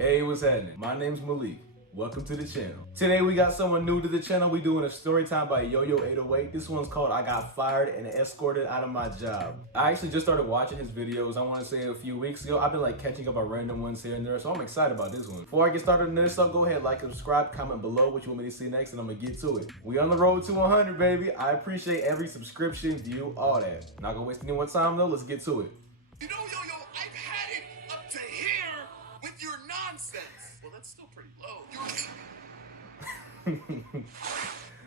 Hey, what's happening? My name's Malik. Welcome to the channel. Today we got someone new to the channel. We doing a story time by Yoyo 808. This one's called I Got Fired and Escorted Out of My Job. I actually just started watching his videos, I want to say a few weeks ago. I've been like catching up on random ones here and there, so I'm excited about this one. Before I get started on this, so go ahead, like and subscribe, comment below what you want me to see next, and I'm gonna get to it. We on the road to 100, baby. I appreciate every subscription, view, all that. Not gonna waste any more time though, let's get to it. You know, Yo-Yo, I've had it up to here with your nonsense. Well, that's still pretty low.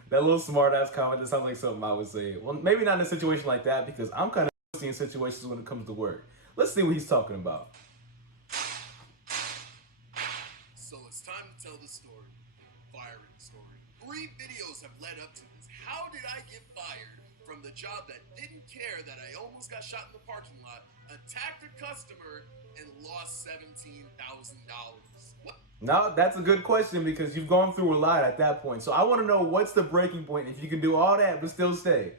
That little smart ass comment, that sounds like something I would say. Well, maybe not in a situation like that because I'm kind of in situations when it comes to work. Let's see what he's talking about. So it's time to tell the story. Firing story. 3 videos have led up to this. How did I get fired from the job that didn't care that I almost got shot in the parking lot, attacked a customer, and lost $17,000? What? Now, that's a good question because you've gone through a lot at that point. So I want to know, what's the breaking point if you can do all that but still stay?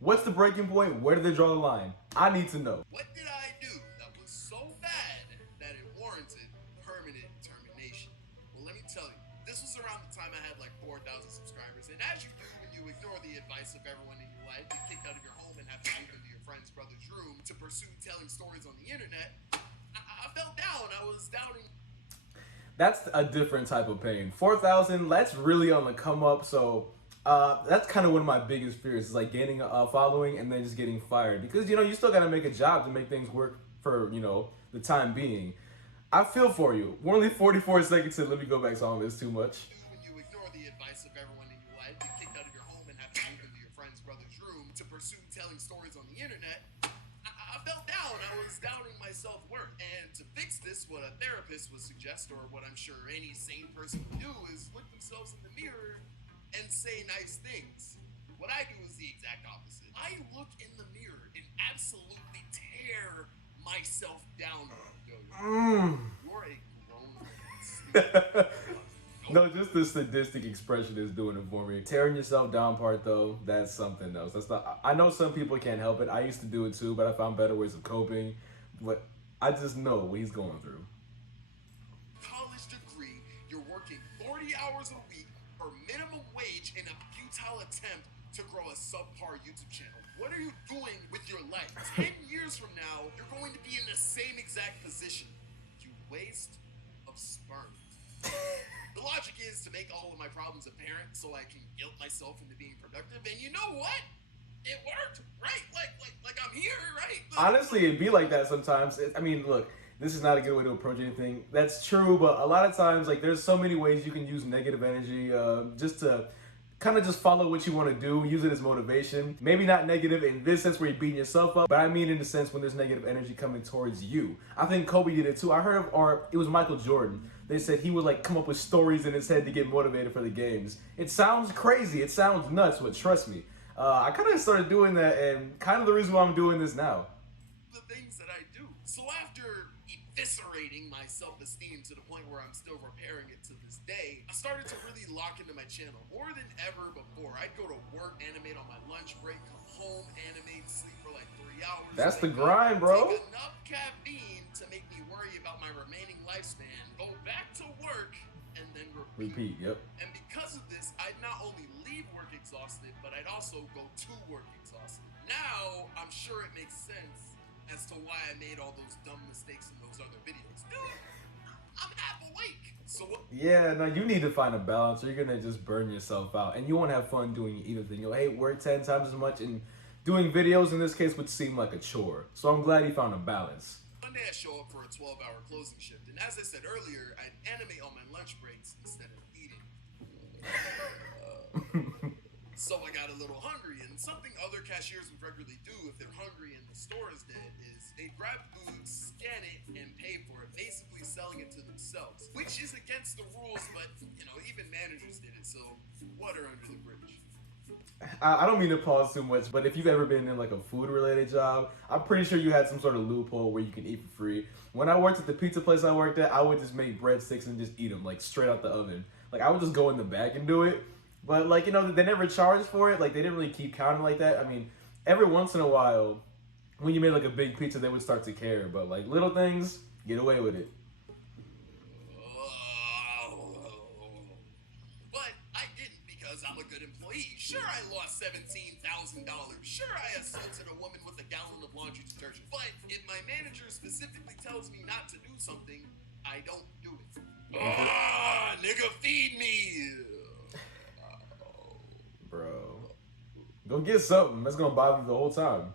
What's the breaking point? Where do they draw the line? I need to know. What did I do that was so bad that it warranted permanent termination? Well, let me tell you, this was around the time I had like 4,000 subscribers, and as you do when you ignore the advice of everyone in your life, get kicked out of your home and have to move into your friend's brother's room to pursue telling stories on the internet, I fell down. I was doubting. That's a different type of pain. 4,000, that's really on the come up. So that's kind of one of my biggest fears, is like gaining a following and then just getting fired. Because, you know, you still got to make a job to make things work for, you know, the time being. I feel for you. We're only 44 seconds in. Let me go back so I don't miss too much. When you ignore the advice of everyone in your life, get kicked out of your home and have to move into your friend's brother's room to pursue telling stories on the internet, I fell down. I was doubting my self-worth. And to fix this, what a therapist would suggest, or what I'm sure any sane person would do, is look themselves in the mirror and say nice things. What I do is the exact opposite. I look in the mirror and absolutely tear myself down. You're a grown man. No, just the sadistic expression is doing it for me. Tearing yourself down part though, that's something else. That's not. I know some people can't help it. I used to do it too, but I found better ways of coping. But I just know what he's going through. College degree, you're working 40 hours a week for minimum wage in a futile attempt to grow a subpar YouTube channel. What are you doing with your life? 10 years from now, you're going to be in the same exact position. You waste of sperm. The logic is to make all of my problems apparent so I can guilt myself into being productive. And you know what? It worked, right? Like I'm here, right? Honestly, it'd be like that sometimes. I mean, look, this is not a good way to approach anything. That's true, but a lot of times, like, there's so many ways you can use negative energy just to kind of just follow what you want to do, use it as motivation. Maybe not negative in this sense where you're beating yourself up, but I mean in the sense when there's negative energy coming towards you. I think Kobe did it too. I heard of, or it was Michael Jordan. They said he would like come up with stories in his head to get motivated for the games. It sounds crazy, it sounds nuts, but trust me, I kind of started doing that, and kind of the reason why I'm doing this now. The things that I do. So after eviscerating my self-esteem to the point where I'm still repairing it to this day, I started to really lock into my channel more than ever before. I'd go to work, animate on my lunch break, come home, animate, sleep for like 3 hours. That's the grind, bro. Take enough caffeine to make me worry about my remaining lifespan, go back to work, and then repeat. Yep. And because of this, I'd not only leave work exhausted, but I'd also go to work exhausted. Now, I'm sure it makes sense as to why I made all those dumb mistakes in those other videos. Dude, I'm half awake. So what? Yeah, no, you need to find a balance or you're gonna just burn yourself out. And you won't have fun doing either thing. You'll hate work 10 times as much, and doing videos in this case would seem like a chore. So I'm glad he found a balance. One day I show up for a 12-hour closing shift, and as I said earlier, I'd animate on my lunch breaks instead of eating. So I got a little hungry, and something other cashiers would regularly do if they're hungry and the store is dead is they'd grab food, scan it, and pay for it, basically selling it to themselves, which is against the rules, but, you know, even managers did it, so water under the bridge. I don't mean to pause too much, but if you've ever been in like a food-related job, I'm pretty sure you had some sort of loophole where you can eat for free. When I worked at the pizza place I worked at, I would just make breadsticks and just eat them like straight out the oven. Like I would just go in the back and do it. But like, you know, they never charged for it. Like they didn't really keep counting like that. I mean, every once in a while, when you made like a big pizza, they would start to care. But like little things, get away with it. a good employee. Sure, I lost $17,000. Sure, I assaulted a woman with a gallon of laundry detergent. But if my manager specifically tells me not to do something, I don't do it. Ah, nigga, feed me. Bro. Go get something. That's gonna bother you the whole time.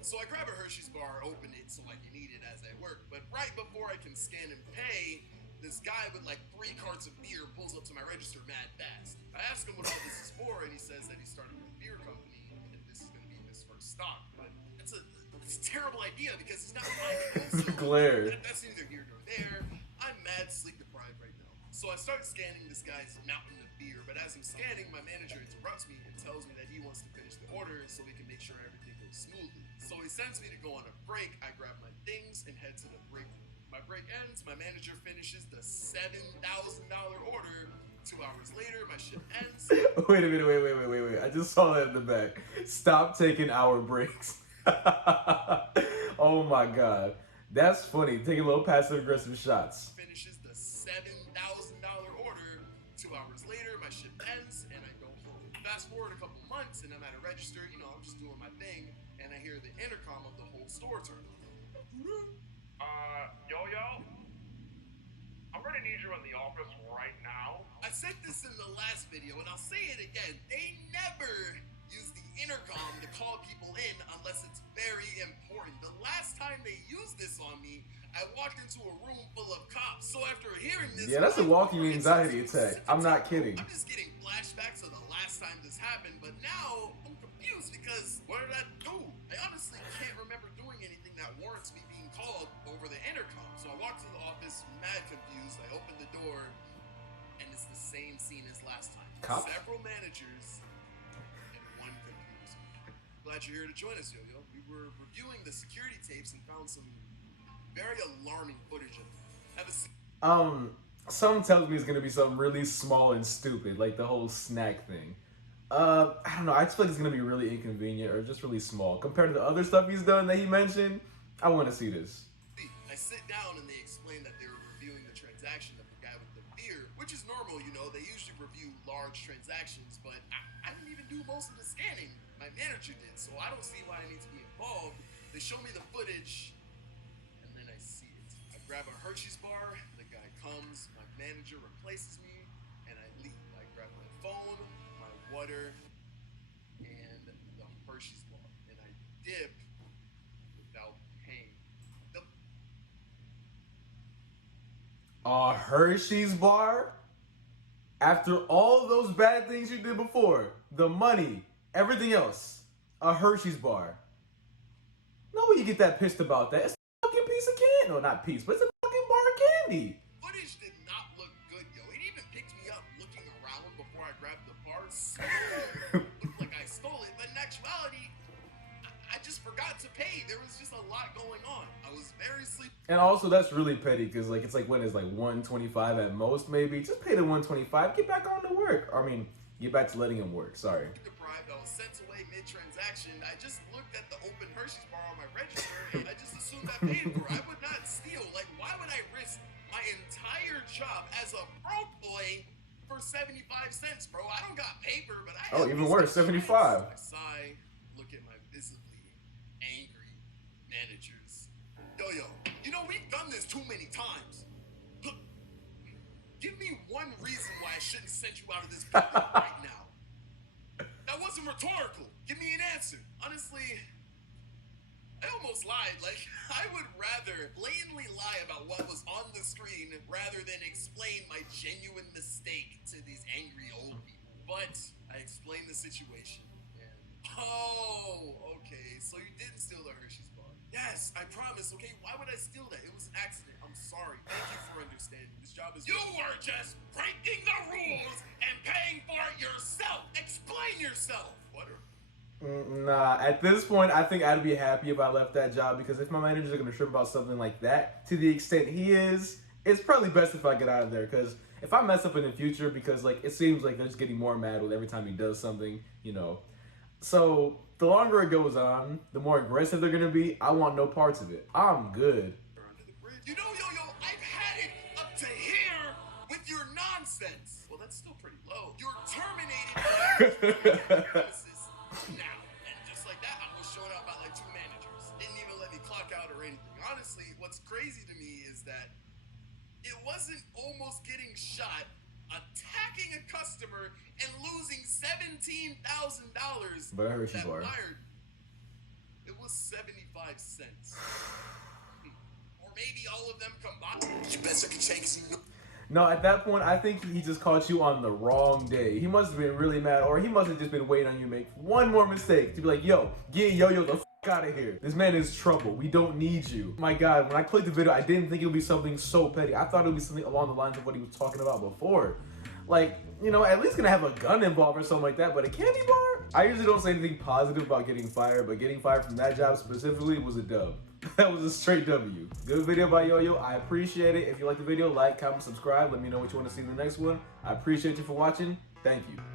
So I grab a Hershey's bar, open it so I can eat it as I work. But right before I can scan and pay, this guy with like 3 carts of beer pulls up to my register mad fast. I ask him what all this is for, and he says that he's starting a beer company, and this is going to be his first stock. But it's a terrible idea because he's not buying it. The glare. That's neither here nor there. I'm mad sleep deprived right now. So I start scanning this guy's mountain of beer, but as I'm scanning, my manager interrupts me and tells me that he wants to finish the order so we can make sure everything goes smoothly. So he sends me to go on a break. I grab my things and head to the break room. My break ends, my manager finishes the $7,000 order. 2 hours later, my shift ends. Wait a minute, wait. I just saw that in the back. Stop taking hour breaks. Oh my god. That's funny. Taking little passive aggressive shots. Finishes the $7,000 order. 2 hours later, my shift ends and I go home. Fast forward a couple months and I'm at a register, I'm just doing my thing, and I hear the intercom of the whole store turn on. Yoyo? I'm gonna need you in the office right now. I said this in the last video, and I'll say it again. They never use the intercom to call people in unless it's very important. The last time they used this on me, I walked into a room full of cops. So after hearing this... Yeah, that's a walking anxiety attack. I'm not kidding. I'm just getting flashbacks of the last time this happened, but now I'm confused because what did I do? I honestly can't remember doing anything that warrants me being called over the intercom. So I walked to the office, mad confused. I opened the door, and it's the same scene as last time. Cops? Several managers and one computer screen. Glad you're here to join us, Yo-Yo. We were reviewing the security tapes and found some very alarming footage of them. Some tells me it's gonna be something really small and stupid, like the whole snack thing. I don't know. I just feel like it's gonna be really inconvenient or just really small compared to the other stuff he's done that he mentioned. I want to see this. I sit down and they explain that they were reviewing the transaction of the guy with the beer, which is normal, They usually review large transactions, but I didn't even do most of the scanning. My manager did, so I don't see why I need to be involved. They show me the footage, and then I see it. I grab a Hershey's bar, the guy comes, my manager replaces me, and I leave. I grab my phone, my water, and the Hershey's bar, and I dip without paying. A Hershey's bar? After all those bad things you did before, the money, everything else, a Hershey's bar. No way you get that pissed about that. It's a fucking piece of candy. No, not piece, but it's a fucking bar of candy. Footage did not look good, yo. It even picked me up looking around before I grabbed the bar. Looked like I stole it, but in actuality, I just forgot to pay. There was just a lot going on. I was very sleepy. And also, that's really petty because it's like when it's like $125 at most, maybe. Just pay the $125. Get back on to work. Get back to letting him work. Sorry. Deprived. I was sent away mid-transaction. I just looked at the open Hershey's bar on my register, and I just assumed I paid for it. I would not steal. Like, why would I risk my entire job as a broke boy for 75 cents, bro? I don't got paper, but I. Oh, even worse, 75. I sigh. Look at my visibly angry managers. Yo-Yo, we've done this too many times. Look, give me one reason why I shouldn't send you out of this building right now. That wasn't rhetorical. Give me an answer. Honestly, I almost lied. Like, I would rather blatantly lie about what was on the screen rather than explain my genuine mistake to these angry old people. But I explained the situation. Oh, okay. So you didn't steal the Hershey's bar. Yes, I promise. Okay, why would I steal that? It was an accident. I'm sorry. Thank you for understanding. This job is... You are just breaking the rules and paying for it yourself. Explain yourself. What are... Nah, at this point, I think I'd be happy if I left that job because if my manager's going to trip about something like that, to the extent he is, it's probably best if I get out of there because if I mess up in the future, because it seems like they're just getting more mad with every time he does something, So the longer it goes on, the more aggressive they're going to be. I want no parts of it. I'm good. Yo-Yo, I've had it up to here with your nonsense. Well, that's still pretty low. You're terminated premises now. And just like that, I was shown out by like 2 managers. Didn't even let me clock out or anything. Honestly, what's crazy to me is that it wasn't almost getting shot, attacking a customer, and losing $17,000 But I heard you, that Bar. wired. It was 75 cents. Or maybe all of them combined. You best can change. No, at that point, I think he just caught you on the wrong day. He must have been really mad, or he must have just been waiting on you to make one more mistake to be like, yo, get Yo-Yo the f out of here. This man is trouble. We don't need you. My God, when I clicked the video, I didn't think it would be something so petty. I thought it would be something along the lines of what he was talking about before. Like, you know, at least gonna have a gun involved or something like that, but a candy bar? I usually don't say anything positive about getting fired, but getting fired from that job specifically was a dub. That was a straight W. Good video by Yo-Yo. I appreciate it. If you like the video, like, comment, subscribe. Let me know what you want to see in the next one. I appreciate you for watching. Thank you.